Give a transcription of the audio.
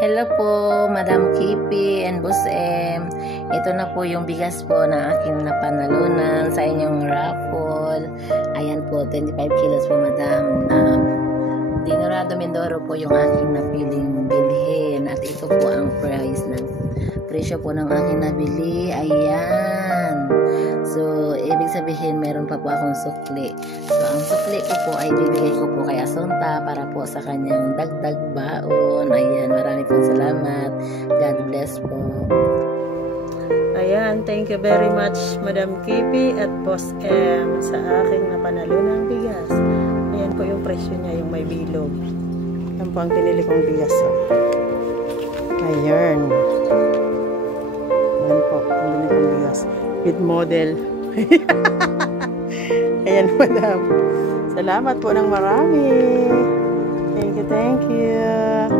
Hello po, Madam Kipi and Boss M. Ito na po yung bigas po na aking napanalunan sa inyong raffle. Ayan po, 25 kilos po, Madam. Dinorado Mindoro po yung aking napiling bilhin. At ito po ang presyo po ng aking nabili. Ayan. So, ibig sabihin, meron pa po akong sukli. So, ang sukli ko po ay bibigay ko po kay Asunta para po sa kanyang dagdag baon. Ayan, marami pong salamat. God bless po. Ayan, thank you very much Madam Kipi at Boss M sa aking napanalunang bigas. Ayan po yung presyo niya, yung may bilog. Yan po ang pinili kong bigas. Ayan. Ayan po, ang pinili kong bigas. With model. Ayan, Madam. Salamat po ng marami. Thank you, thank you.